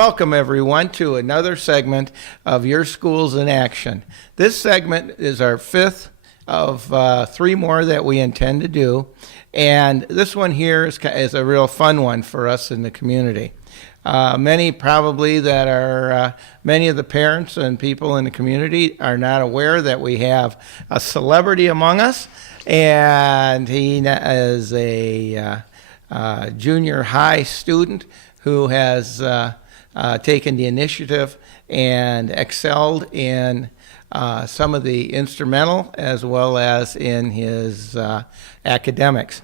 welcome everyone to another segment of Your Schools in Action. This segment is our fifth of three more that we intend to do, and this one here is a real fun one for us in the community. Many of the parents and people in the community are not aware that we have a celebrity among us, and he is a junior high student who has taken the initiative and excelled in some of the instrumental as well as in his academics.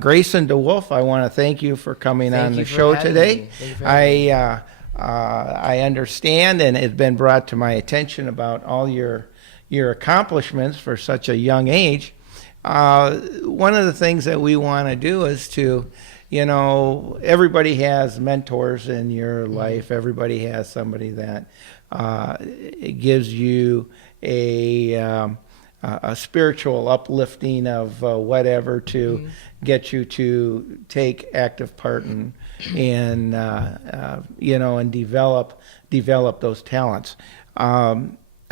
Grayson DeWolfe, I want to thank you for coming on the show today. I understand, and it's been brought to my attention about all your accomplishments for such a young age. One of the things that we want to do is to, everybody has mentors in your life. Everybody has somebody that gives you a spiritual uplifting of whatever to get you to take active part in and develop those talents. How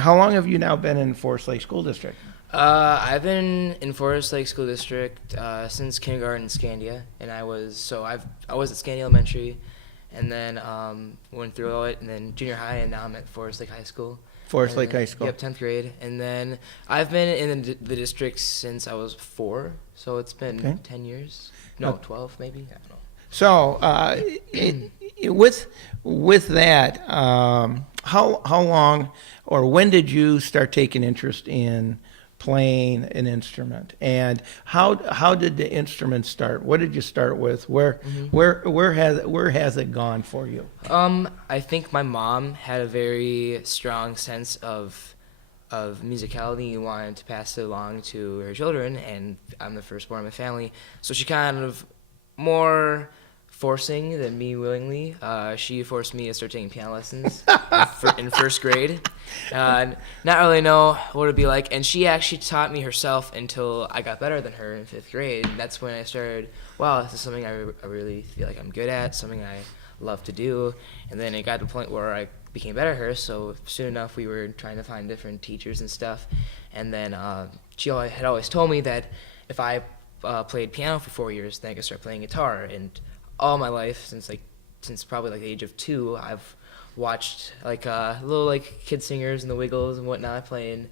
long have you now been in Forest Lake School District? I've been in Forest Lake School District since kindergarten in Scandia, and I was at Scandia Elementary, and then went through it, and then junior high, and now I'm at Forest Lake High School. Forest Lake High School. Yep, 10th grade, and then I've been in the district since I was 4, so it's been 10 years. No, 12 maybe. I don't know. So with that, how long or when did you start taking interest in playing an instrument, and how did the instrument start? What did you start with? Where has it gone for you? I think my mom had a very strong sense of musicality and wanted to pass it along to her children, and I'm the firstborn in my family, so she kind of more forcing than me willingly. She forced me to start taking piano lessons in first grade. Not really know what it'd be like, and she actually taught me herself until I got better than her in 5th grade. And that's when I started, wow, this is something I really feel like I'm good at, something I love to do. And then it got to the point where I became better at her, so soon enough we were trying to find different teachers and stuff. And then she had always told me that if I played piano for 4 years, then I could start playing guitar. And all my life, since probably the age of 2, I've watched little kid singers and the Wiggles and whatnot playing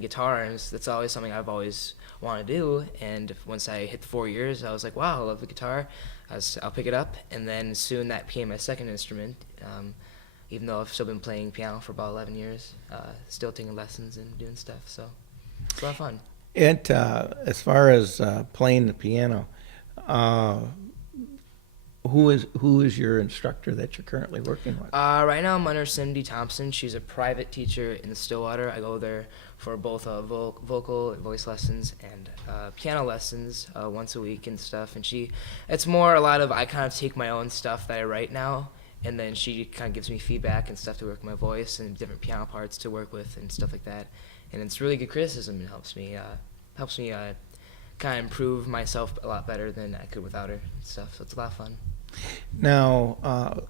guitar, and that's always something I've always wanted to do. And once I hit the 4 years, I was like, wow, I love the guitar. I'll pick it up, and then soon that became my second instrument. Even though I've still been playing piano for about 11 years, still taking lessons and doing stuff. So it's a lot of fun. And as far as playing the piano, who is your instructor that you're currently working with? Right now I'm under Cindy Thompson. She's a private teacher in Stillwater. I go there for both vocal and voice lessons and piano lessons once a week and stuff. And it's more a lot of, I kind of take my own stuff that I write now, and then she kind of gives me feedback and stuff to work my voice and different piano parts to work with and stuff like that. And it's really good criticism. It helps me kind of improve myself a lot better than I could without her and stuff. So it's a lot of fun. Now,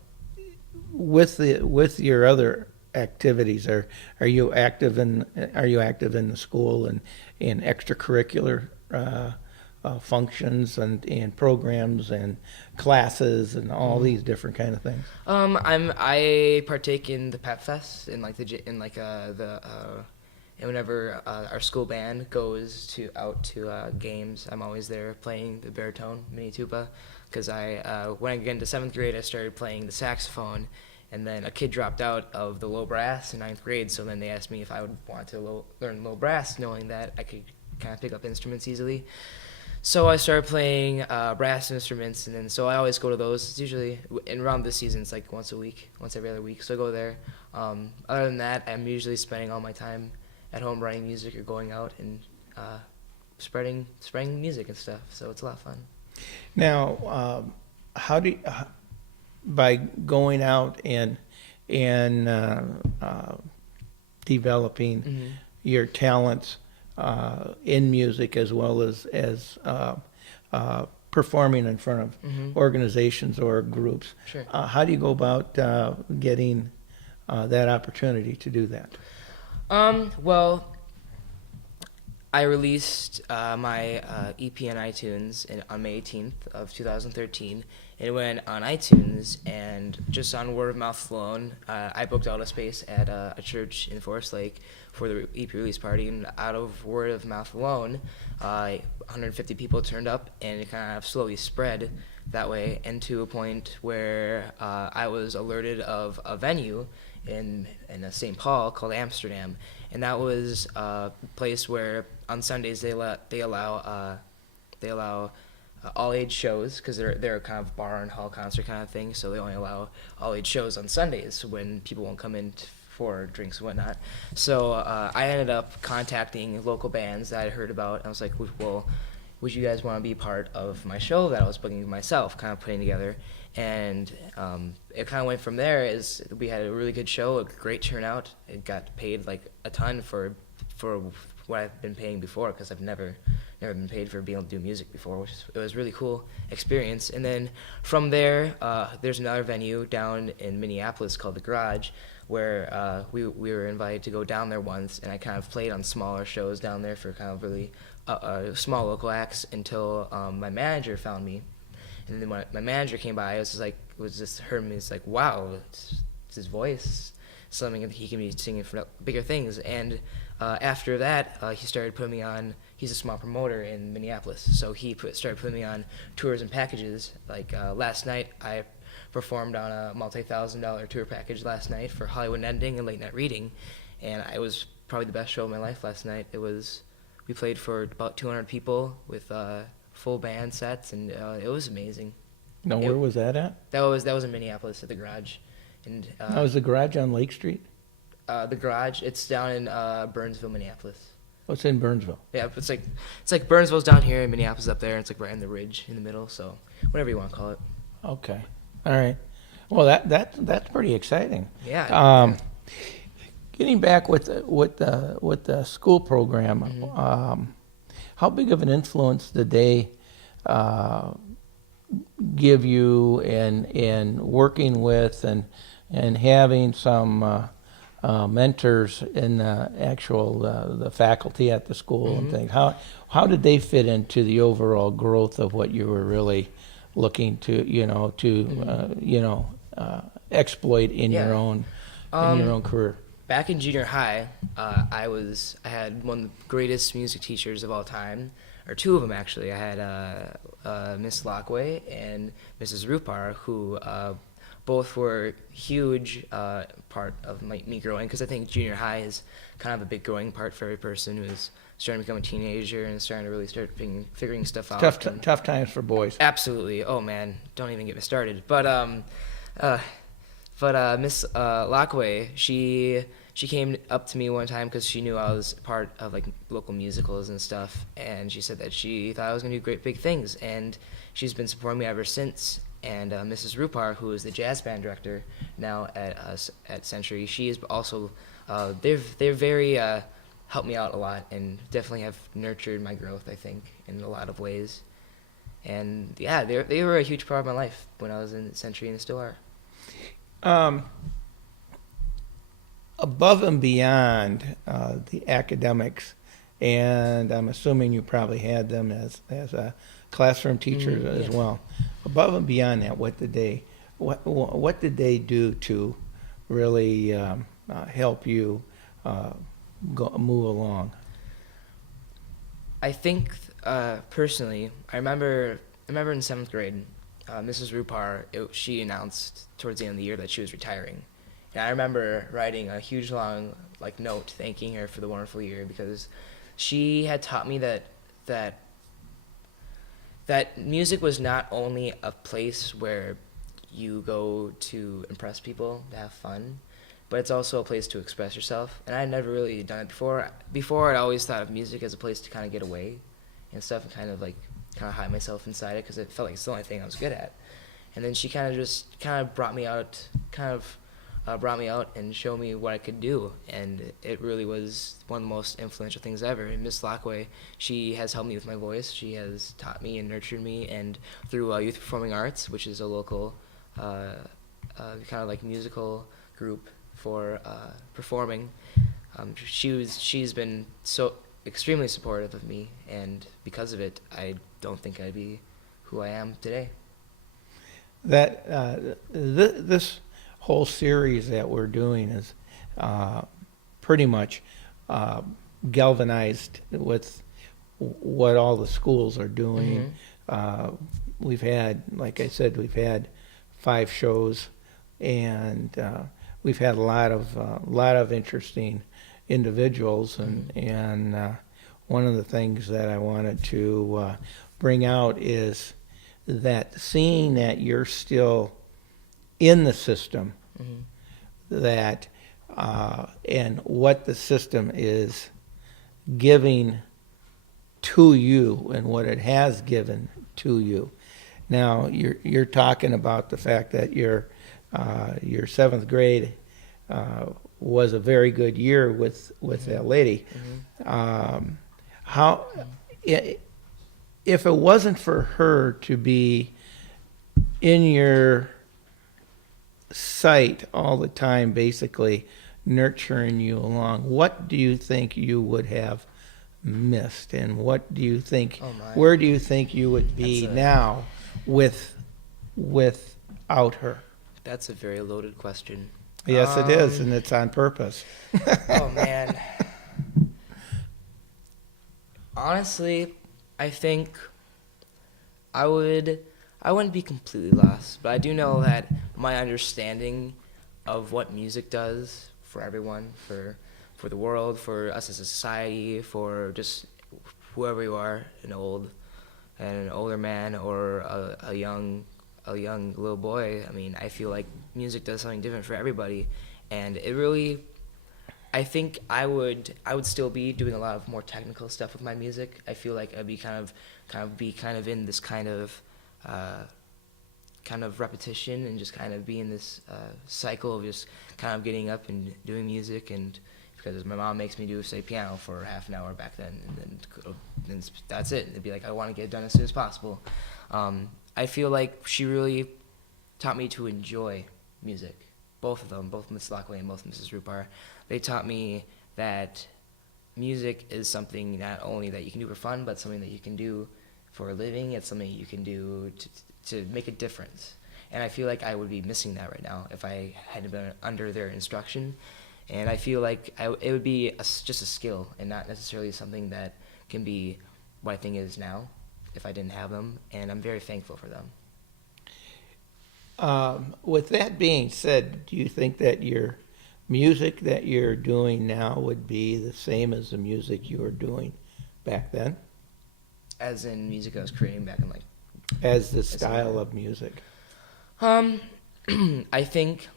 with your other activities, are you active in the school and in extracurricular functions and programs and classes and all these different kind of things? I partake in the Pep Fest and and whenever our school band goes out to games, I'm always there playing the baritone, mini tuba, because when I got into 7th grade, I started playing the saxophone, and then a kid dropped out of the low brass in 9th grade, so then they asked me if I would want to learn low brass, knowing that I could kind of pick up instruments easily. So I started playing brass instruments, and then so I always go to those. It's usually, and around this season, it's like once every other week, so I go there. Other than that, I'm usually spending all my time at home writing music or going out and spreading music and stuff. So it's a lot of fun. Now, by going out and developing your talents in music as well as performing in front of organizations or groups. Sure. How do you go about getting that opportunity to do that? Well, I released my EP on iTunes on May 18th of 2013. It went on iTunes, and just on word of mouth alone, I booked out a space at a church in Forest Lake for the EP release party, and out of word of mouth alone, 150 people turned up, and it kind of slowly spread that way, and to a point where I was alerted of a venue in St. Paul called Amsterdam, and that was a place where on Sundays they allow all age shows, because they're a kind of bar and hall concert kind of thing, so they only allow all age shows on Sundays when people won't come in for drinks and whatnot. So I ended up contacting local bands that I heard about, and I was like, well, would you guys want to be part of my show that I was booking myself, kind of putting together? And it kind of went from there. Is we had a really good show, a great turnout. It got paid like a ton for what I've been paying before, because I've never been paid for being able to do music before, it was a really cool experience. And then from there, there's another venue down in Minneapolis called The Garage, where we were invited to go down there once, and I kind of played on smaller shows down there for kind of really small local acts until my manager found me. And then when my manager came by, I was just heard me. It's like, wow, it's his voice, something that he can be singing for bigger things. And after that, he started putting me on. He's a small promoter in Minneapolis, so he started putting me on tours and packages. Like last night, I performed on a multi-$1,000 tour package last night for Hollywood Ending and Late Night Reading, and it was probably the best show of my life last night. We played for about 200 people with full band sets, and it was amazing. Now, where was that at? That was in Minneapolis at the Garage, and was the Garage on Lake Street? The Garage, it's down in Burnsville, Minneapolis. Oh, it's in Burnsville. Yeah, it's like Burnsville's down here and Minneapolis up there, and it's like right in the ridge in the middle. So whatever you want to call it. Okay, all right. Well, that's pretty exciting. Yeah. Getting back with the school program, how big of an influence did they give you in working with and having some mentors in the faculty at the school and things? How did they fit into the overall growth of what you were really looking to exploit in your own career? Back in junior high, I had one of the greatest music teachers of all time, or two of them actually. I had Miss Lockway and Mrs. Rupar, who both were huge part of me growing, because I think junior high is kind of a big growing part for every person who is starting to become a teenager and starting to really start figuring stuff out. Tough times for boys. Absolutely. Oh man, don't even get me started. But Miss Lockway, she came up to me one time because she knew I was part of like local musicals and stuff, and she said that she thought I was gonna do great big things, and she's been supporting me ever since. And Mrs. Rupar, who is the jazz band director now at Century, she is also they're very helped me out a lot and definitely have nurtured my growth, I think, in a lot of ways. And yeah, they were a huge part of my life when I was in Century, and they still are. Above and beyond the academics, and I'm assuming you probably had them as a classroom teacher as yes. well. Above and beyond that, what did they do to really help you move along? I think personally, I remember in 7th grade, Mrs. Rupar, she announced towards the end of the year that she was retiring. And I remember writing a huge long note thanking her for the wonderful year, because she had taught me that music was not only a place where you go to impress people, to have fun, but it's also a place to express yourself. And I had never really done it before. Before, I'd always thought of music as a place to kind of get away and stuff, and kind of hide myself inside it, because it felt like it's the only thing I was good at. And then she kind of brought me out, kind of brought me out and showed me what I could do, and it really was one of the most influential things ever. And Miss Lockway, she has helped me with my voice. She has taught me and nurtured me, and through Youth Performing Arts, which is a local kind of like musical group for performing, she's been so extremely supportive of me, and because of it, I don't think I'd be who I am today. That this whole series that we're doing is pretty much galvanized with what all the schools are doing. We've had, like I said, we've had 5 shows, and we've had a lot of interesting individuals, and one of the things that I wanted to bring out is that seeing that you're still in the system, that and what the system is giving to you and what it has given to you. Now you're talking about the fact that your 7th grade was a very good year with that lady. How if it wasn't for her to be in your sight all the time, basically nurturing you along, what do you think you would have missed, and what do you think, where do you think you would be now without her? That's a very loaded question. Yes, it is, and it's on purpose. Oh man. Honestly, I think I wouldn't be completely lost, but I do know that my understanding of what music does for everyone, for the world, for us as a society, for just whoever you are, an older man or a young little boy. I mean, I feel like music does something different for everybody, and it really, I think I would still be doing a lot of more technical stuff with my music. I feel like I'd be kind of in this kind of repetition, and just kind of be in this cycle of just kind of getting up and doing music. And because my mom makes me do, say, piano for half an hour back then, and then that's it. It'd be like, I want to get it done as soon as possible. I feel like she really taught me to enjoy music. Both of them, both Miss Lockley and both Mrs. Rupar. They taught me that music is something not only that you can do for fun, but something that you can do for a living. It's something you can do to make a difference. And I feel like I would be missing that right now if I hadn't been under their instruction. And I feel like it would be just a skill, and not necessarily something that can be what I think it is now if I didn't have them. And I'm very thankful for them. With that being said, do you think that your music that you're doing now would be the same as the music you were doing back then? As in music I was creating back in as the style of music? I think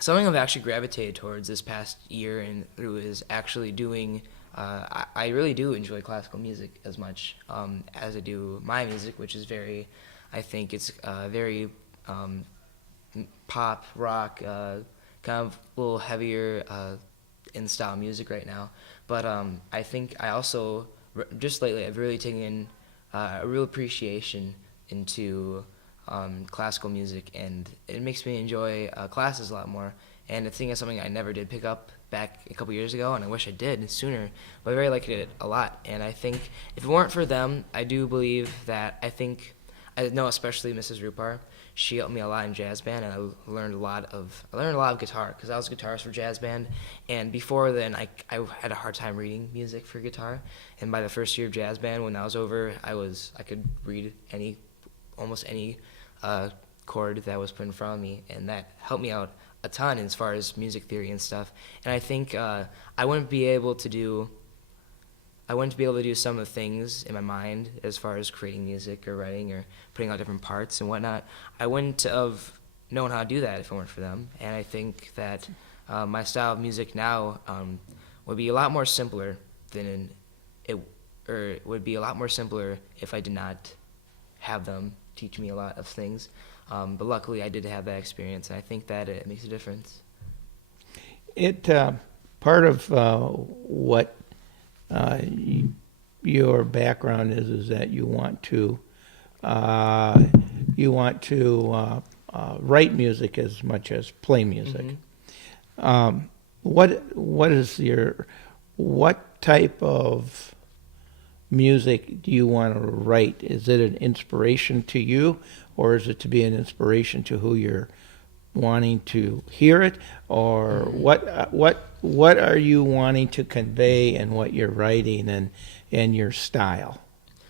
something I've actually gravitated towards this past year and through is actually doing, I really do enjoy classical music as much as I do my music, which is very, I think it's very pop, rock, kind of a little heavier in style music right now. But I think I also, just lately, I've really taken a real appreciation into classical music, and it makes me enjoy classes a lot more. And I think it's something I never did pick up back a couple years ago, and I wish I did sooner, but I really liked it a lot. And I think if it weren't for them, I do believe that I know especially Mrs. Rupar, she helped me a lot in jazz band, and I learned a lot of guitar, because I was a guitarist for jazz band. And before then, I had a hard time reading music for guitar. And by the first year of jazz band, when that was over, I could read almost any chord that was put in front of me, and that helped me out a ton as far as music theory and stuff. And I think I wouldn't be able to do some of the things in my mind as far as creating music or writing or putting out different parts and whatnot. I wouldn't have known how to do that if it weren't for them. And I think that my style of music now would be a lot more simpler it would be a lot more simpler if I did not have them teach me a lot of things. But luckily, I did have that experience, and I think that it makes a difference. It part of what your background is that you want to write music as much as play music. What type of music do you want to write? Is it an inspiration to you, or is it to be an inspiration to who you're wanting to hear it, or what are you wanting to convey in what you're writing and your style?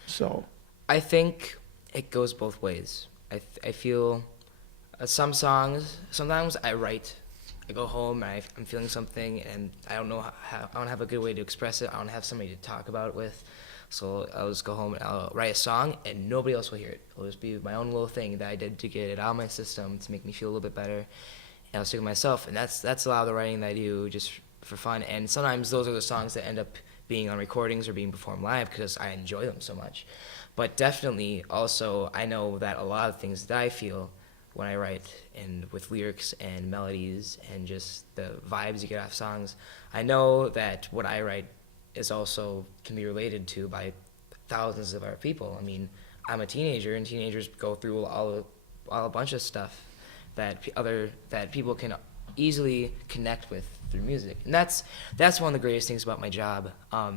So I think it goes both ways. I feel some songs, sometimes I write, I go home and I'm feeling something and I don't know how, I don't have a good way to express it. I don't have somebody to talk about it with. So I'll just go home and I'll write a song and nobody else will hear it. It'll just be my own little thing that I did to get it out of my system to make me feel a little bit better. And I'll stick with myself. And that's a lot of the writing that I do just for fun. And sometimes those are the songs that end up being on recordings or being performed live because I enjoy them so much. But definitely also I know that a lot of things that I feel when I write and with lyrics and melodies and just the vibes you get off songs, I know that what I write is also can be related to by thousands of other people. I mean, I'm a teenager, and teenagers go through a bunch of stuff that people can easily connect with through music, and that's one of the greatest things about my job. I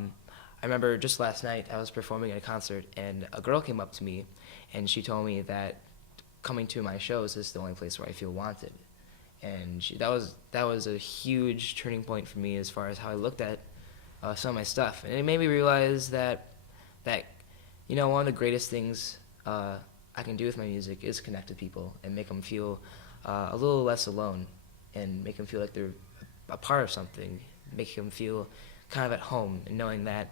remember just last night I was performing at a concert, and a girl came up to me, and she told me that coming to my shows is the only place where I feel wanted, and that was a huge turning point for me as far as how I looked at some of my stuff, and it made me realize that one of the greatest things I can do with my music is connect with people and make them feel a little less alone, and make them feel like they're a part of something, make them feel kind of at home, and knowing that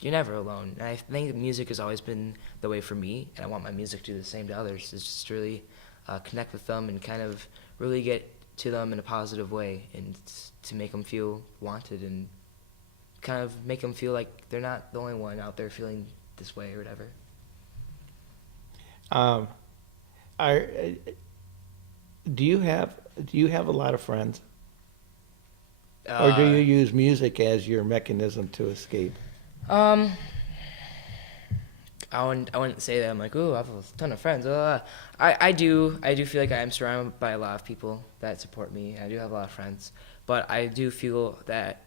you're never alone. And I think that music has always been the way for me, and I want my music to do the same to others. Is just really connect with them and kind of really get to them in a positive way, and to make them feel wanted and kind of make them feel like they're not the only one out there feeling this way or whatever. Do you have a lot of friends, or do you use music as your mechanism to escape? I wouldn't say that I'm like, ooh, I have a ton of friends. I do feel like I am surrounded by a lot of people that support me. I do have a lot of friends, but I do feel that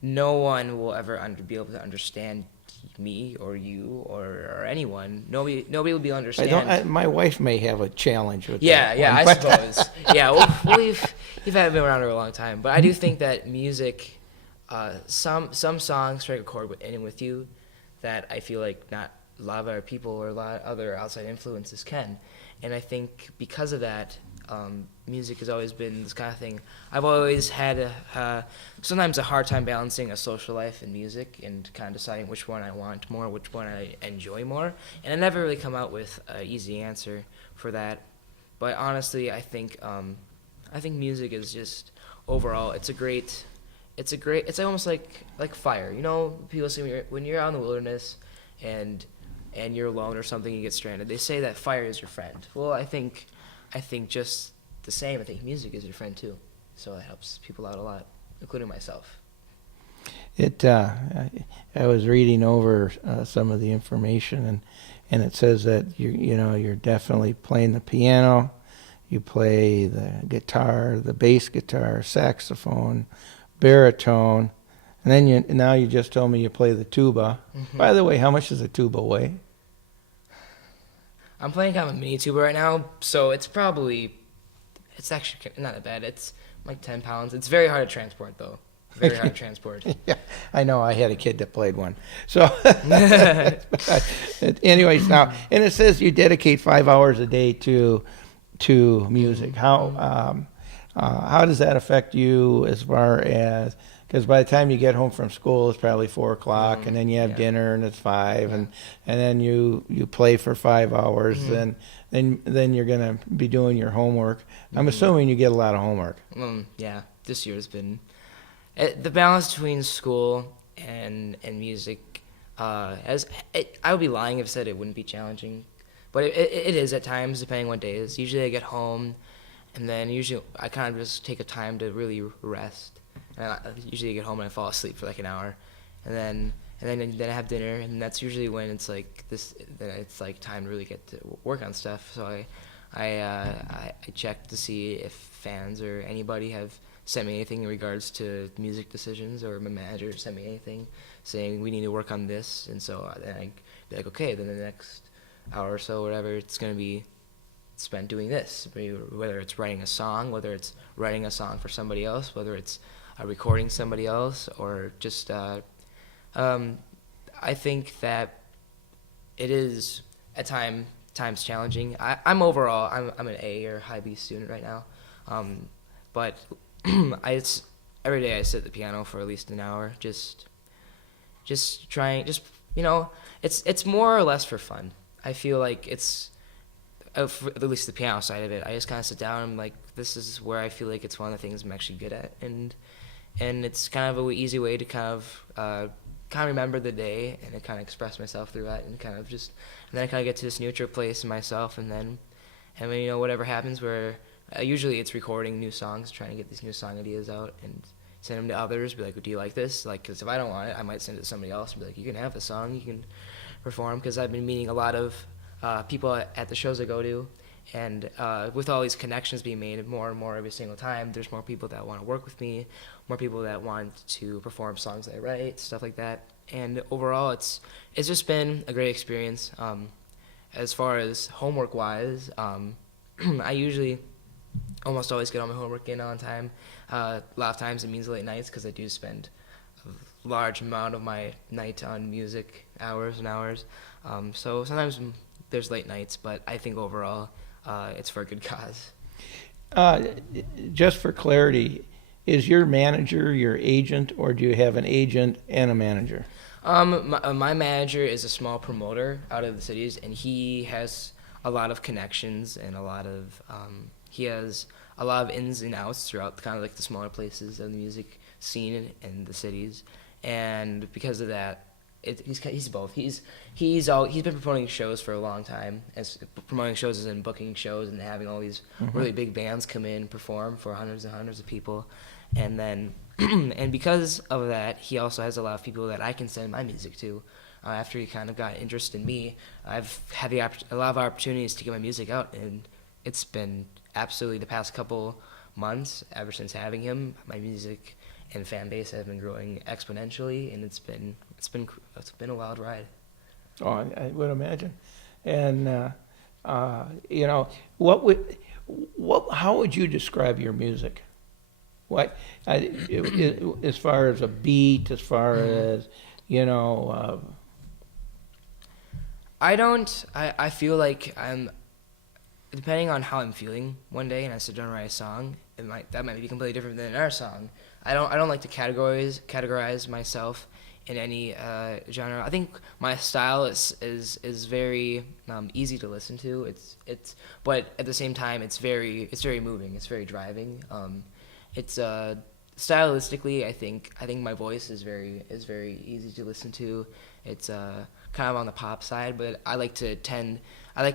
no one will ever be able to understand me or you or anyone. Nobody will be able to understand. My wife may have a challenge with that. Yeah, I suppose. Yeah, well, we've been around for a long time, but I do think that music, some songs strike a chord with you that I feel like not a lot of other people or a lot of other outside influences can. And I think because of that, music has always been this kind of thing. I've always had sometimes a hard time balancing a social life and music and kind of deciding which one I want more, which one I enjoy more. And I never really come out with an easy answer for that. But honestly, I think music is just overall, it's almost like fire. You know, people say when you're out in the wilderness and you're alone or something, you get stranded. They say that fire is your friend. Well, I think just the same. I think music is your friend too. So it helps people out a lot, including myself. I was reading over some of the information, and it says that you're definitely playing the piano, you play the guitar, the bass guitar, saxophone, baritone, and then now you just told me you play the tuba. Mm-hmm. By the way, how much does a tuba weigh? I'm playing kind of a mini tuba right now, so it's actually not that bad. It's like 10 pounds. It's very hard to transport, though. Very hard to transport. Yeah, I know. I had a kid that played one. So, anyways, now, and it says you dedicate 5 hours a day to music. How does that affect you as far as, because by the time you get home from school, it's probably 4 o'clock, and then you have dinner, and it's 5, and then you play for 5 hours, and then you're gonna be doing your homework. I'm assuming you get a lot of homework. Yeah, this year has been the balance between school and music. I would be lying if I said it wouldn't be challenging, but it is at times, depending what day it is. Usually I get home, and then usually I kind of just take a time to really rest. And usually I get home and I fall asleep for like an hour, and then I have dinner, and that's usually when it's like this. Then it's like time to really get to work on stuff. So I check to see if fans or anybody have sent me anything in regards to music decisions, or my manager sent me anything saying we need to work on this, and so then I be like, okay, then the next hour or so, whatever, it's gonna be spent doing this. Whether it's writing a song, whether it's writing a song for somebody else, whether it's recording somebody else, or just I think that it is at times challenging. I'm overall I'm an A or high B student right now, but it's every day I sit at the piano for at least an hour, just trying, it's more or less for fun. I feel like it's for at least the piano side of it. I just kind of sit down and I'm like, this is where I feel like it's one of the things I'm actually good at, and it's kind of an easy way to kind of remember the day and to kind of express myself through that, and kind of and then I kind of get to this neutral place in myself, and then whatever happens, where usually it's recording new songs, trying to get these new song ideas out and send them to others, be like, do you like this? Like, because if I don't want it, I might send it to somebody else and be like, you can have the song, you can perform, because I've been meeting a lot of people at the shows I go to, and with all these connections being made more and more every single time, there's more people that want to work with me, more people that want to perform songs I write, stuff like that. And overall, it's just been a great experience. As far as homework wise, I usually almost always get all my homework in on time. A lot of times it means late nights, because I do spend a large amount of my night on music, hours and hours. So sometimes there's late nights, but I think overall it's for a good cause. Just for clarity, is your manager your agent, or do you have an agent and a manager? My manager is a small promoter out of the cities, and he has a lot of connections and he has a lot of ins and outs throughout kind of like the smaller places of the music scene in the cities, and because of that, he's both. He's been promoting shows for a long time, as promoting shows as in booking shows and having all these really big bands come in and perform for hundreds and hundreds of people, and then and because of that, he also has a lot of people that I can send my music to. After he kind of got interest in me, I've had a lot of opportunities to get my music out, and it's been absolutely the past couple months, ever since having him, my music and fan base have been growing exponentially, and it's been a wild ride. Oh, I would imagine. And how would you describe your music? As far as a beat, as far as I feel like depending on how I'm feeling one day and I sit down and write a song, that might be completely different than another song. I don't like to categorize myself in any genre. I think my style is very easy to listen to. But at the same time it's very moving. It's very driving. It's stylistically, I think my voice is very easy to listen to. It's kind of on the pop side, but I like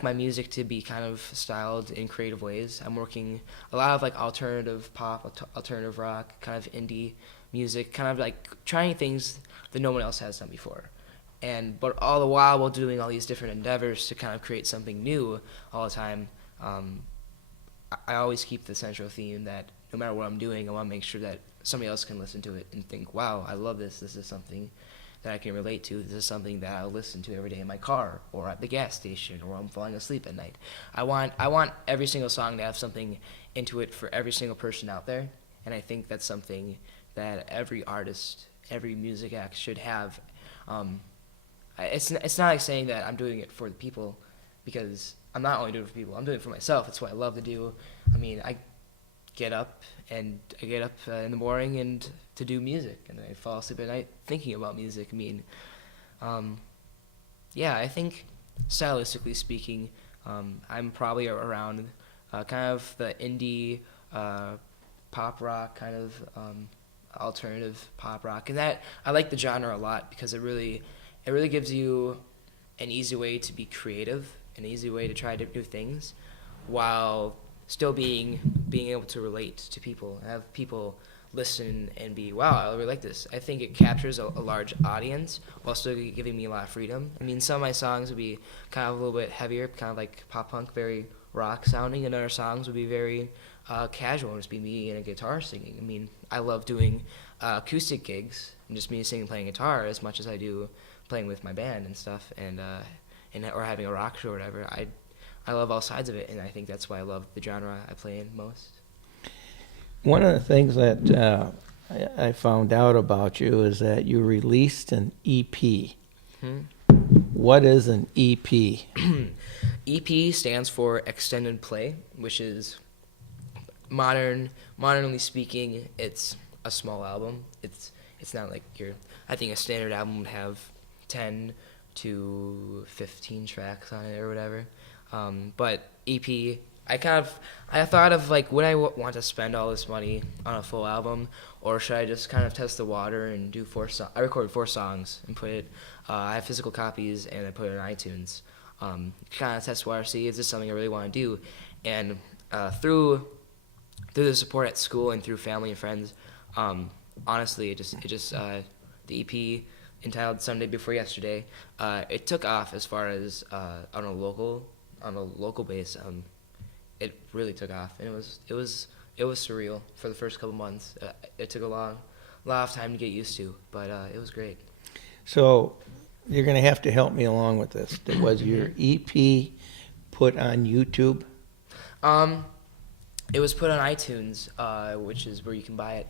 my music to be kind of styled in creative ways. I'm working a lot of like alternative pop, alternative rock, kind of indie music, kind of like trying things that no one else has done before. But all the while doing all these different endeavors to kind of create something new all the time, I always keep the central theme that no matter what I'm doing, I want to make sure that somebody else can listen to it and think, wow, I love this. This is something that I can relate to. This is something that I'll listen to every day in my car or at the gas station or when I'm falling asleep at night. I want every single song to have something into it for every single person out there, and I think that's something that every artist, every music act should have. It's not like saying that I'm doing it for the people, because I'm not only doing it for people, I'm doing it for myself. It's what I love to do. I mean, I get up in the morning and to do music, and I fall asleep at night thinking about music. I mean, I think stylistically speaking, I'm probably around kind of the indie pop rock, kind of alternative pop rock, and that I like the genre a lot because it really gives you an easy way to be creative an easy way to try to do things, while still being able to relate to people, and have people listen and be, wow, I really like this. I think it captures a large audience while still giving me a lot of freedom. I mean, some of my songs would be kind of a little bit heavier, kind of like pop punk, very rock sounding, and other songs would be very casual, and just be me and a guitar singing. I mean, I love doing acoustic gigs and just me singing, playing guitar as much as I do playing with my band and stuff, and or having a rock show or whatever. I love all sides of it, and I think that's why I love the genre I play in most. One of the things that I found out about you is that you released an EP. What is an EP? EP stands for Extended Play, which is modernly speaking, it's a small album. It's not like I think a standard album would have 10 to 15 tracks on it or whatever. But EP, I thought of like, would I want to spend all this money on a full album, or should I just kind of test the water and do 4 songs? I recorded 4 songs and put it. I have physical copies and I put it on iTunes. Kind of test the water, see is this something I really want to do, and through the support at school and through family and friends, honestly, it just the EP entitled "Sunday Before Yesterday," it took off as far as on a local base. It really took off, and it was surreal for the first couple months. It took a lot of time to get used to, but it was great. So you're going to have to help me along with this. Was your EP put on YouTube? It was put on iTunes, which is where you can buy it.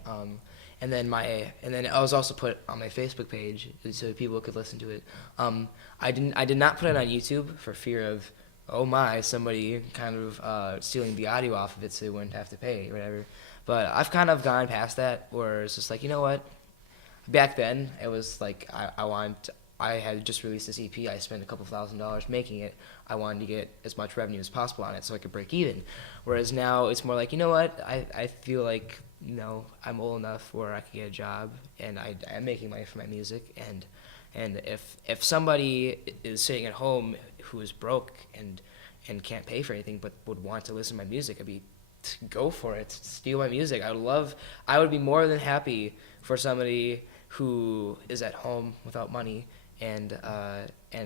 And then I was also put on my Facebook page so people could listen to it. I did not put it on YouTube for fear of, oh my, somebody kind of stealing the audio off of it so they wouldn't have to pay or whatever. But I've kind of gone past that, where it's just like, you know what? Back then, it was like I had just released this EP. I spent a couple $1,000s making it. I wanted to get as much revenue as possible on it so I could break even. Whereas now it's more like, you know what? I feel like, you know, I'm old enough where I could get a job, and I'm making money for my music. And if somebody is sitting at home who is broke and can't pay for anything but would want to listen to my music, go for it. Steal my music. I would be more than happy for somebody who is at home without money and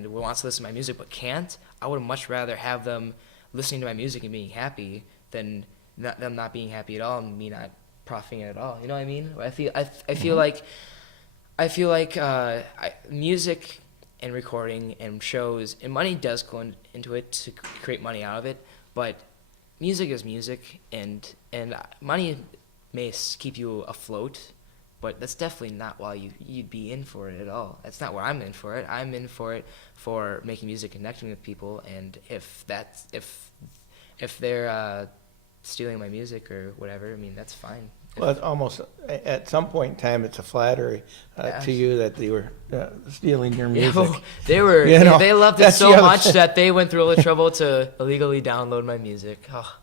wants to listen to my music but can't. I would much rather have them listening to my music and being happy than them not being happy at all and me not profiting at all. You know what I mean? I feel like music and recording and shows, and money does go into it to create money out of it, but music is music, and money may keep you afloat, but that's definitely not why you'd be in for it at all. That's not where I'm in for it. I'm in for it for making music, connecting with people, and if they're stealing my music or whatever, I mean, that's fine. Well, it's almost, at some point in time, it's a flattery to you that they were stealing your music. Yeah, well, they were. You know, they loved it so much that they went through all the trouble to illegally download my music. Oh,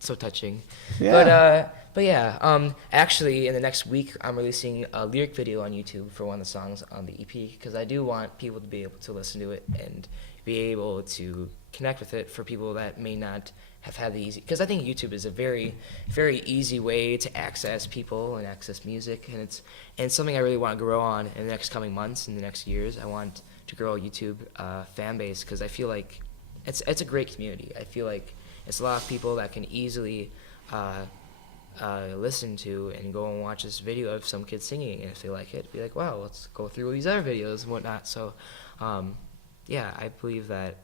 so touching. Yeah. But yeah, actually, in the next week, I'm releasing a lyric video on YouTube for one of the songs on the EP, because I do want people to be able to listen to it and be able to connect with it for people that may not have had the easy, because I think YouTube is a very, very easy way to access people and access music, and it's something I really want to grow on in the next coming months, in the next years. I want to grow a YouTube fan base, because I feel like it's a great community. I feel like it's a lot of people that can easily listen to and go and watch this video of some kid singing, and if they like it, be like, wow, let's go through these other videos and whatnot. So yeah, I believe that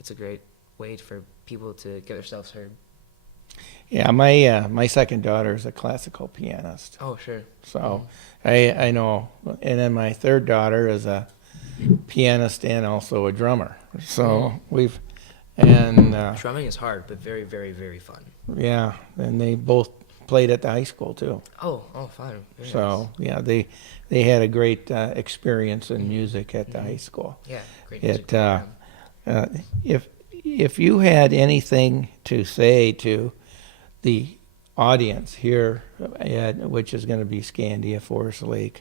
it's a great way for people to get themselves heard. Yeah, my second daughter is a classical pianist. Oh, sure. So I know, and then my third daughter is a pianist and also a drummer. So drumming is hard, but very, very, very fun. Yeah, and they both played at the high school too. Oh, fun. Very so nice. Yeah, they had a great experience in music at the high school. Yeah, great music program. If you had anything to say to the audience here, which is going to be Scandia, Forest Lake,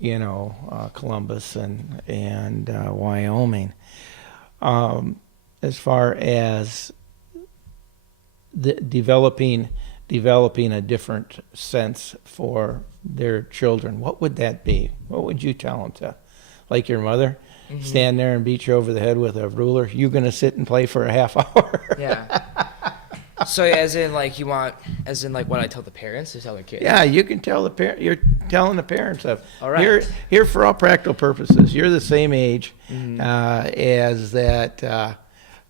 you know, Columbus and Wyoming, as far as developing a different sense for their children, what would that be? What would you tell them to, like your mother, stand there and beat you over the head with a ruler? You going to sit and play for a half hour? Yeah. So as in like what I tell the parents to tell their kids? Yeah, you can tell the parent. You're telling the parents of. All right. Here for all practical purposes. You're the same age as that.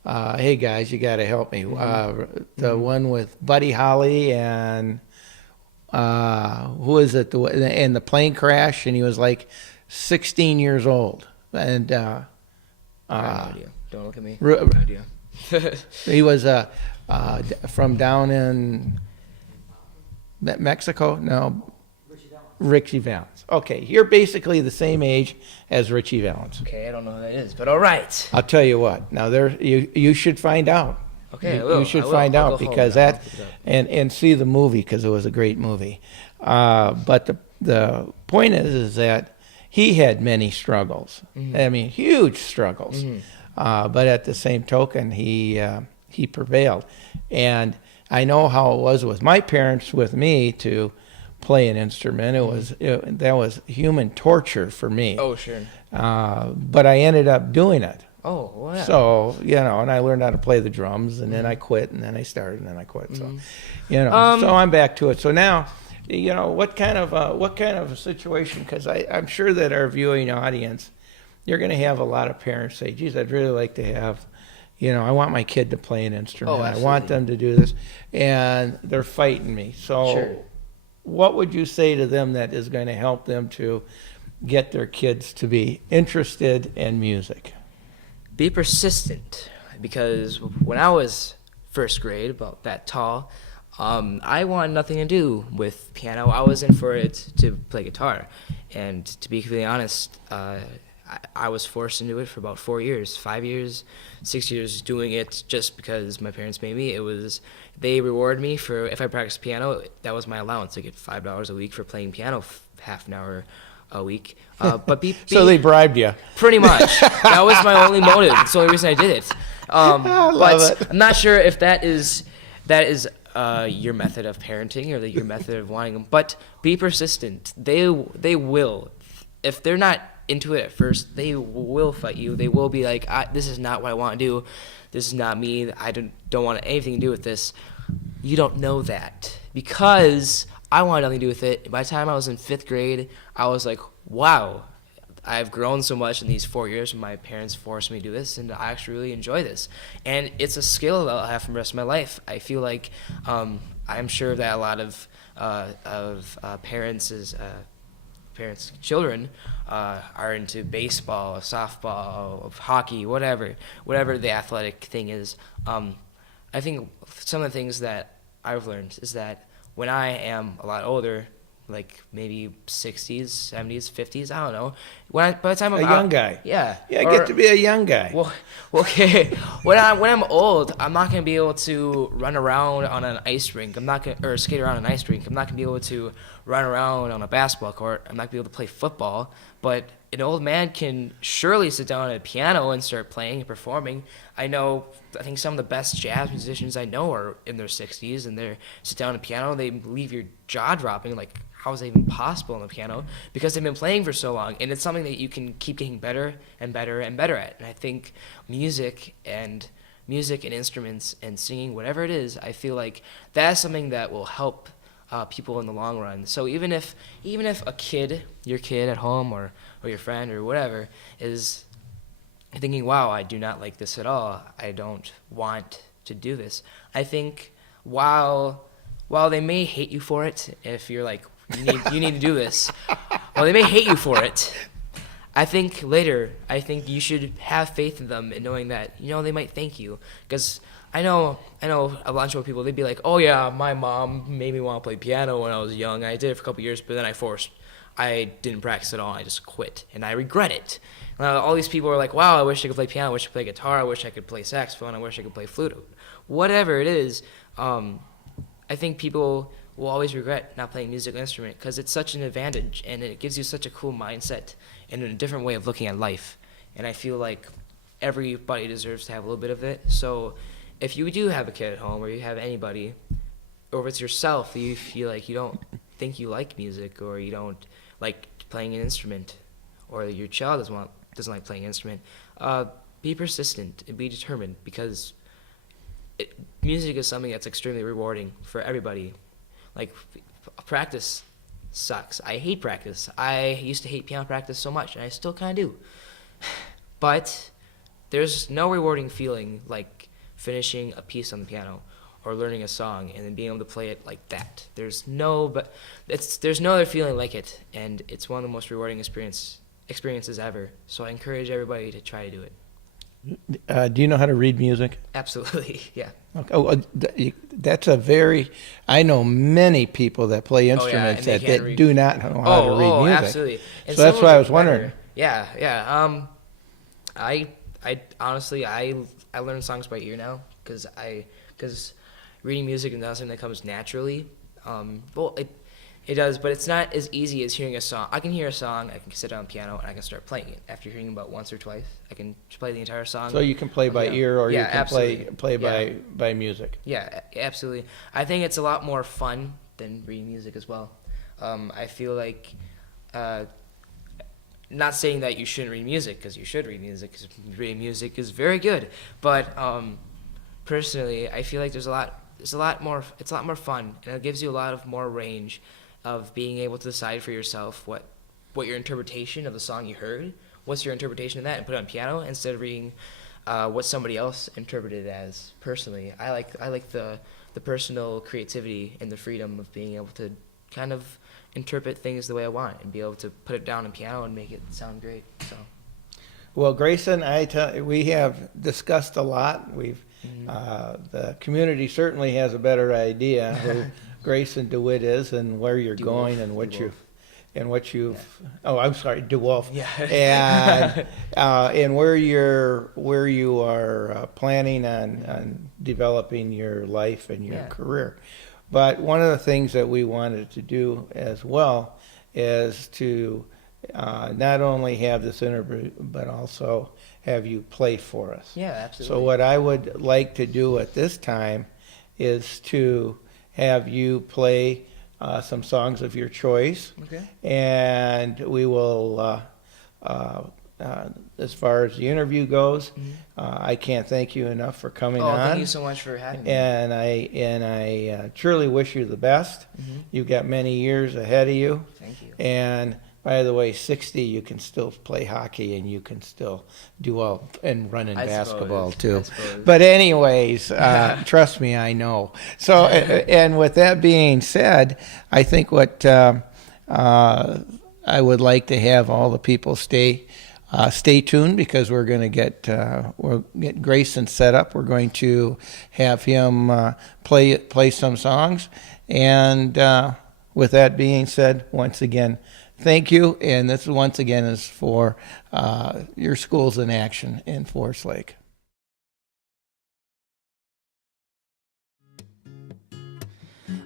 Hey guys, you got to help me. The one with Buddy Holly and who is it? And the plane crash, and he was like 16 years old, and I have no idea. Don't look at me. Ru- I have no idea. he was from down in Mexico. No, Richie Valens. Okay, you're basically the same age as Richie Valens. Okay, I don't know who that is, but all right. I'll tell you what. Now you should find out. Okay, you should find out because that and see the movie because it was a great movie. But the point is that he had many struggles. I mean, huge struggles. But at the same token, he prevailed. And I know how it was with my parents with me to play an instrument. That was human torture for me. Oh, sure. But I ended up doing it. Oh, wow. So, and I learned how to play the drums, and then I quit, and then I started, and then I quit. So, so I'm back to it. So now, what kind of a situation, because I'm sure that our viewing audience, you're going to have a lot of parents say, geez, I'd really like to have, I want my kid to play an instrument. I want them to do this. And they're fighting me. So Sure. What would you say to them that is going to help them to get their kids to be interested in music? Be persistent, because when I was first grade, about that tall, I wanted nothing to do with piano. I was in for it to play guitar. And to be completely honest, I was forced into it for about 4 years, 5 years, 6 years doing it just because my parents made me. They rewarded me for, if I practiced piano, that was my allowance. I get $5 a week for playing piano, half an hour a week. But So they bribed you. Pretty much. That was my only motive. It's the only reason I did it. I love it. I'm not sure if that is your method of parenting or your method of wanting them. But be persistent. They will. If they're not into it at first, they will fight you. They will be like, this is not what I want to do. This is not me. I don't want anything to do with this. You don't know that, because I wanted nothing to do with it. By the time I was in 5th grade, I was like, wow, I've grown so much in these 4 years when my parents forced me to do this, and I actually really enjoy this. And it's a skill that I'll have for the rest of my life. I feel like I'm sure that a lot of parents' children are into baseball, softball, hockey, whatever the athletic thing is. I think some of the things that I've learned is that when I am a lot older, like maybe 60s, 70s, 50s, I don't know. By the time I'm a young guy. Yeah. Yeah, get to be a young guy. Well, okay. When I'm old, I'm not gonna be able to run around on an ice rink. Or skate around an ice rink. I'm not gonna be able to run around on a basketball court. I'm not gonna be able to play football. But an old man can surely sit down at a piano and start playing and performing. I think some of the best jazz musicians I know are in their 60s, and they sit down at a piano, they leave your jaw dropping, like, how is that even possible on the piano? Because they've been playing for so long, and it's something that you can keep getting better and better and better at. And I think music and instruments and singing, whatever it is, I feel like that's something that will help people in the long run. So even if a kid, your kid at home or your friend or whatever, is thinking, wow, I do not like this at all, I don't want to do this, I think while they may hate you for it, if you're like, you need to do this, well, they may hate you for it, I think you should have faith in them and knowing that, they might thank you. Because I know a bunch of people, they'd be like, oh yeah, my mom made me want to play piano when I was young. I did it for a couple years, but then I didn't practice at all. I just quit, and I regret it. All these people are like, wow, I wish I could play piano, I wish I could play guitar, I wish I could play saxophone, I wish I could play flute. Whatever it is, I think people will always regret not playing a musical instrument because it's such an advantage, and it gives you such a cool mindset and a different way of looking at life. And I feel like everybody deserves to have a little bit of it. So if you do have a kid at home, or you have anybody, or if it's yourself that you feel like you don't think you like music, or you don't like playing an instrument, or your child doesn't like playing an instrument, be persistent and be determined, because music is something that's extremely rewarding for everybody. Like, practice sucks. I hate practice. I used to hate piano practice so much, and I still kind of do. But there's no rewarding feeling like finishing a piece on the piano or learning a song and then being able to play it like that. There's no other feeling like it, and it's one of the most rewarding experiences ever. So I encourage everybody to try to do it. Do you know how to read music? Absolutely, yeah. Okay. Oh, that's I know many people that play instruments that do not know how to read music. Absolutely. And so that's why I was wondering. Yeah. I honestly, I learn songs by ear now, because reading music is not something that comes naturally. It does, but it's not as easy as hearing a song. I can hear a song, I can sit down on the piano, and I can start playing it. After hearing it about once or twice, I can play the entire song. So you can play by ear, or you can absolutely. play by music. Yeah, absolutely. I think it's a lot more fun than reading music as well. I feel like, not saying that you shouldn't read music, because you should read music, because reading music is very good. But personally, I feel like it's a lot more fun, and it gives you a lot of more range of being able to decide for yourself what your interpretation of the song you heard, what's your interpretation of that, and put it on piano instead of reading what somebody else interpreted it as. Personally, I like the personal creativity and the freedom of being able to kind of interpret things the way I want and be able to put it down on piano and make it sound great. So, well, Grayson, we have discussed a lot. The community certainly has a better idea who Grayson DeWitt is and where you're going and what you've. Oh, I'm sorry, DeWolfe. Yeah. And where you are planning on developing your life and your career. But one of the things that we wanted to do as well is to not only have this interview, but also have you play for us. Yeah, absolutely. So what I would like to do at this time is to have you play some songs of your choice. Okay. And we will, as far as the interview goes, I can't thank you enough for coming on. Thank you so much for having me. And I truly wish you the best. You've got many years ahead of you. Thank you. And by the way, 60, you can still play hockey and you can still do all and run in basketball too. But anyways, trust me, I know. So, and with that being said, I think what I would like to have all the people stay tuned, because we're going to we'll get Grayson set up. We're going to have him play some songs. And with that being said, once again, thank you. And this once again is for your Schools in Action in Forest Lake.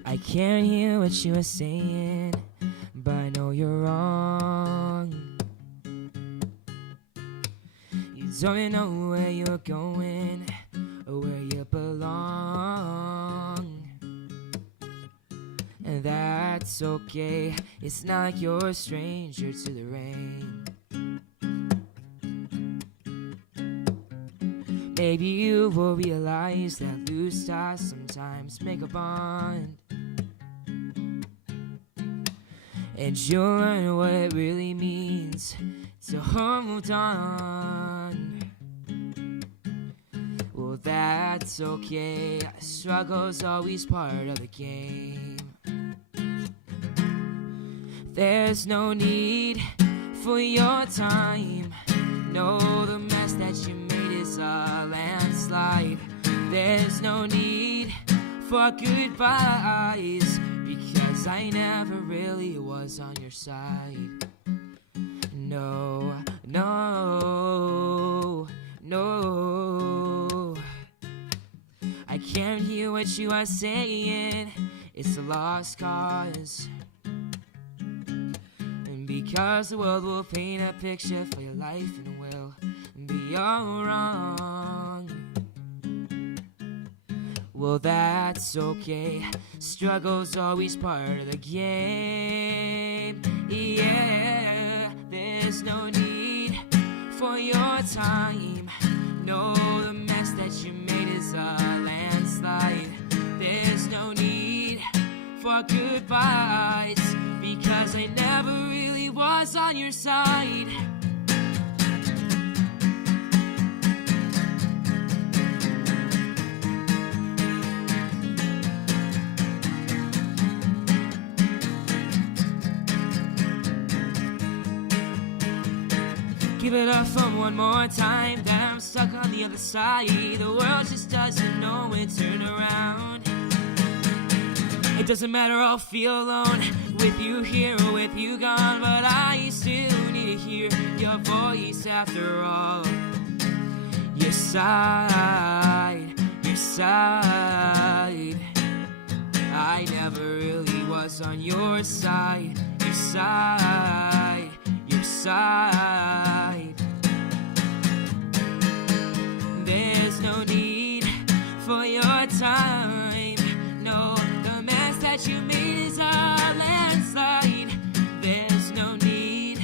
I can't hear what you are saying, but I know you're wrong. You don't know where you're going or where you belong. And that's okay, it's not like you're a stranger to the rain. Maybe you will realize that loose ties sometimes make a bond, and you'll learn what it really means to hold on. Well, that's okay, struggle's always part of the game. There's no need for your time. No, the mess that you made is a landslide. There's no need for goodbyes, because I never really was on your side. No, no, no. I can't hear what you are saying, it's a lost cause. And because the world will paint a picture for your life and will be all wrong. Well, that's okay. Struggle's always part of the game. Yeah, there's no need for your time. No, the mess that you made is a landslide. There's no need for goodbyes, because I never really was on your side. Give it up for one more time, that I'm stuck on the other side. The world just doesn't know when to turn around. It doesn't matter, I'll feel alone with you here or with you gone, but I still need to hear your voice after all. Your side, your side. I never really was on your side. Your side, your side. There's no need for your time. No, the mess that you made is a landslide. There's no need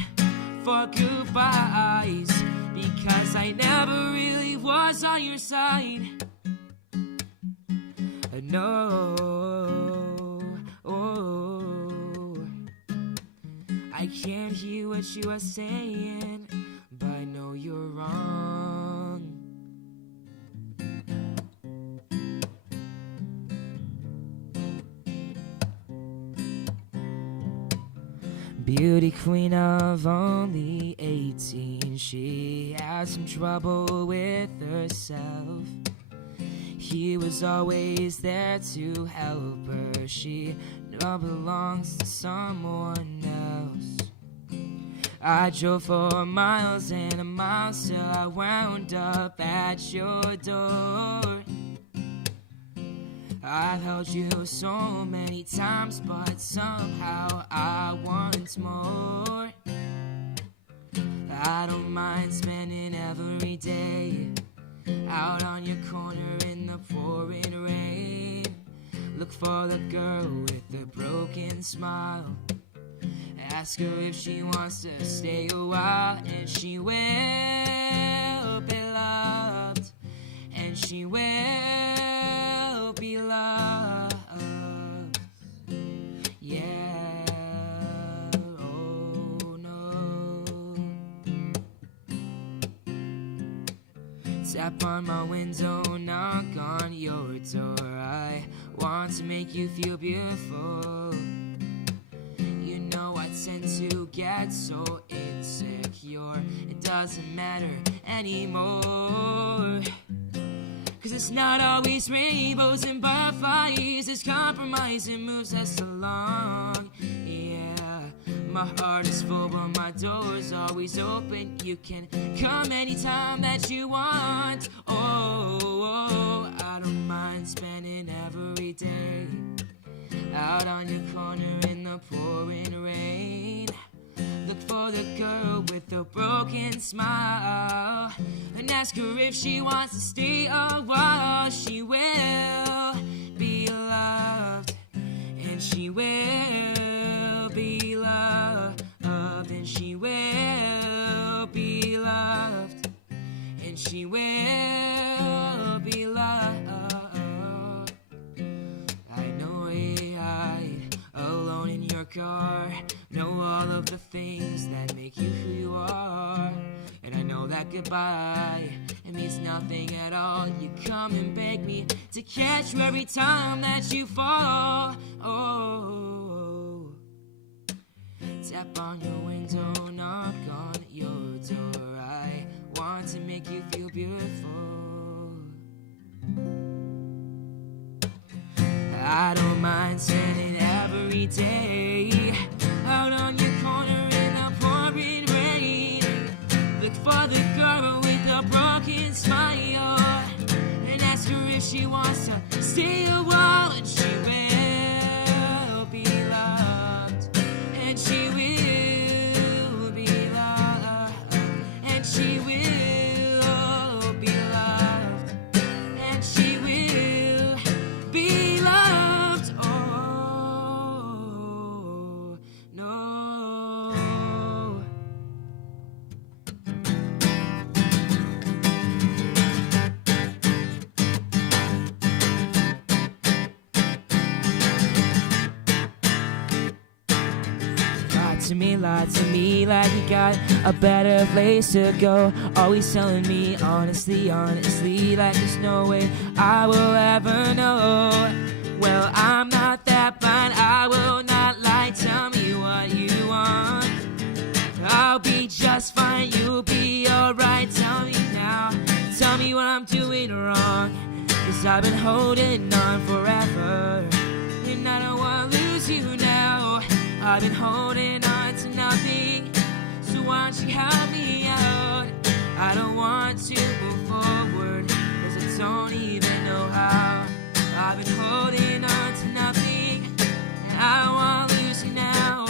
for goodbyes, because I never really was on your side. No, I can't hear what you are saying, but I know you're wrong. Beauty queen of only 18, she had some trouble with herself. He was always there to help her. She now belongs to someone else. I drove for miles and miles till I wound up at your door. I've held you so many times, but somehow I want more. I don't mind spending every day out on your corner in the pouring rain. Look for the girl with the broken smile. Ask her if she wants to stay a while, and she will be loved, and she will be loved. Yeah, oh no. Tap on my window, knock on your door. I want to make you feel beautiful. You know I tend to get so insecure. It doesn't matter anymore, 'cause it's not always rainbows and butterflies. It's compromise and moves us along. Yeah, my heart is full but my door's always open. You can come anytime that you want. Oh, I don't mind spending every day out on your corner in the pouring rain. Look for the girl with the broken smile, and ask her if she wants to stay a while. She will be loved, and she will be loved, and she will be loved, and she will be loved. I know I hide alone in your car, know all of the things that make you who you are, and I know that goodbye, it means nothing at all. You come and beg me to catch you every time that you fall. Oh, tap on your window, knock on your door. I want to make you feel beautiful. I don't mind spending every day out on your corner in the pouring rain. Look for the girl with the broken smile, and ask her if she wants to stay a while. And she will be loved, and she will be loved, and she will to me like you got a better place to go. Always telling me honestly, like there's no way I will ever know. Well, I'm not that blind, I will not lie. Tell me what you want, I'll be just fine, you'll be alright. Tell me now, tell me what I'm doing wrong, 'cause I've been holding on forever, and I don't wanna lose you now. I've been holding on to nothing, so why don't you help me out? I don't want to move forward, 'cause I don't even know how. I've been holding on to nothing, and I don't want to lose you now.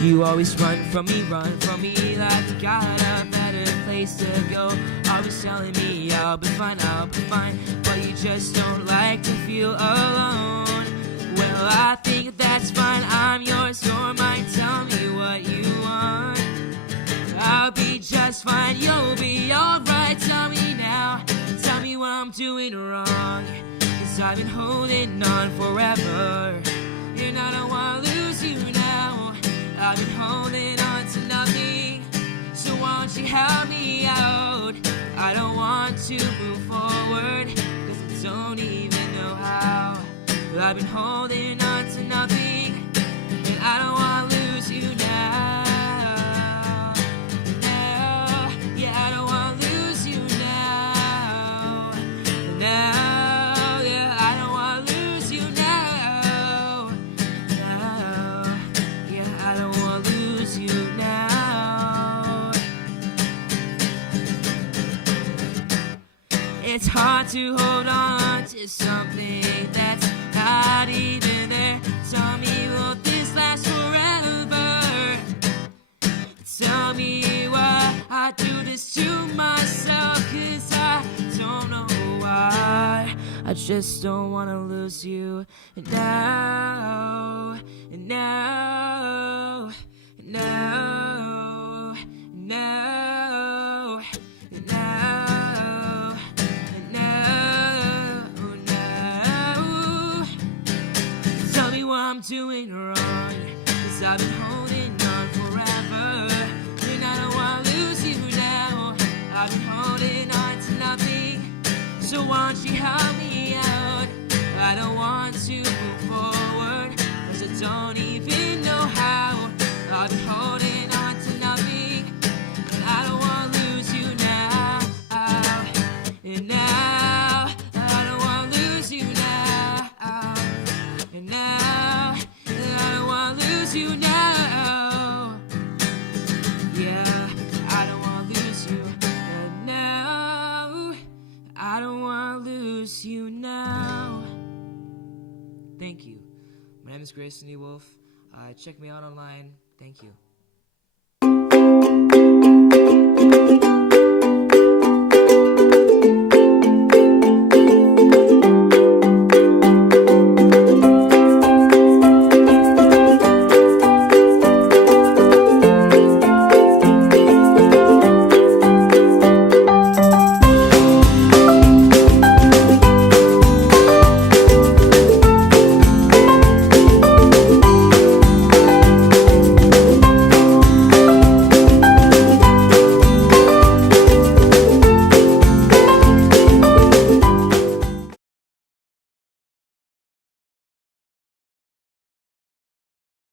You always run from me like you got a better place to go. Always telling me I'll be fine, but you just don't like to feel alone. Well, I think that's fine, I'm yours, you're mine. Tell me what you want, I'll be just fine, you'll be alright. Tell me now, tell me what I'm doing wrong, 'cause I've been holding on forever, and I don't wanna lose you now. I've been holding on to nothing, so why don't you help me out? I don't want to move forward, 'cause I don't even know how. I've been holding on to nothing, and I don't want to lose you now. Yeah, I don't want to lose you now. Yeah, I don't want to lose you now. Yeah, I don't want to lose you now. It's hard to hold on to something that's not even there. Tell me, will this last forever? Tell me why I do this to myself, 'cause I don't know why. I just don't wanna lose you now, now, now, now, now, now. Tell me what I'm doing wrong, 'cause I've been holding on forever, and I don't wanna lose you now. I've been holding on to nothing, so why don't you help me out? I don't want to move forward, 'cause I don't even know how. I've been holding on to nothing, and I don't want to lose you now. And now, I don't want to lose you now. And now, I don't want to lose you now. Yeah, I don't want to lose you now. I don't want to lose you now. Thank you. My name is Grayson DeWolfe. Check me out online. Thank you.